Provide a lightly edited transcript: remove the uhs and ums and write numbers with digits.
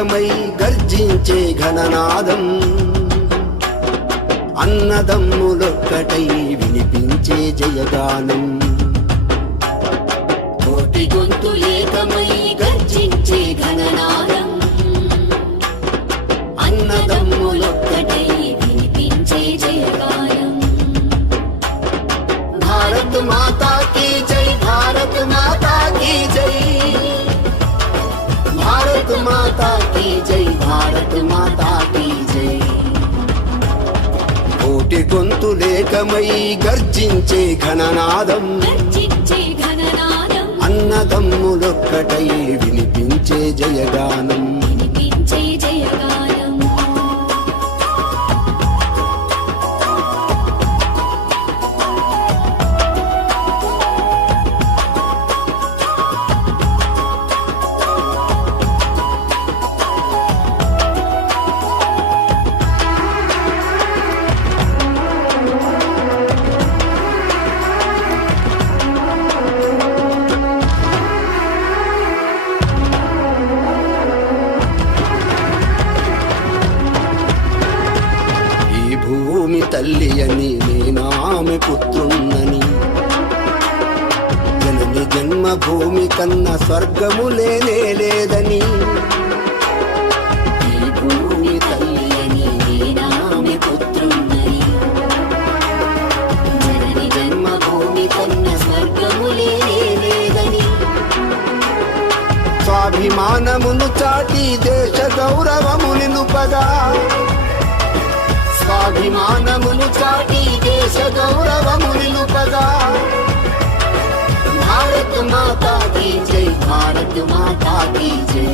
ఏకమై గర్జించే ఘననాదం, అన్నదమ్ములొక్కటై వినిపించే జయగానం. కోటి గొంతులేకమై గర్జించే ఘననాదం, అన్నదమ్ములొక్కటై వినిపించే జయగానం. భారత్ మాతా కీ జై, భారత్ మాతా కీ జై, భారత్ మాతా కీ జై, భారత్ మాతా కీ జై. కోటి గొంతులేకమై గర్జించే ఘననాదం, గర్జించే ఘననాదం, అన్నదమ్ములొక్కటై వినిపించే జయగానం. వినిపించే జయగానం. భూమి తల్లి అని నేనామె పుత్రున్నని, జనని జన్మభూమి కన్నా స్వర్గము లేనే లేదని. ఈ భూమి తల్లి అని నేనామె పుత్రున్నని, జనని జన్మభూమి కన్నా స్వర్గము లేనే లేదని. స్వాభిమానమును చాటి దేశ గౌరవము నిలుపగా, స్వాభిమానమును చాటి దేశ గౌరవము నిలుపగా. భారత్ మాతా కీ జై, భారత్ మాతా కీ జై.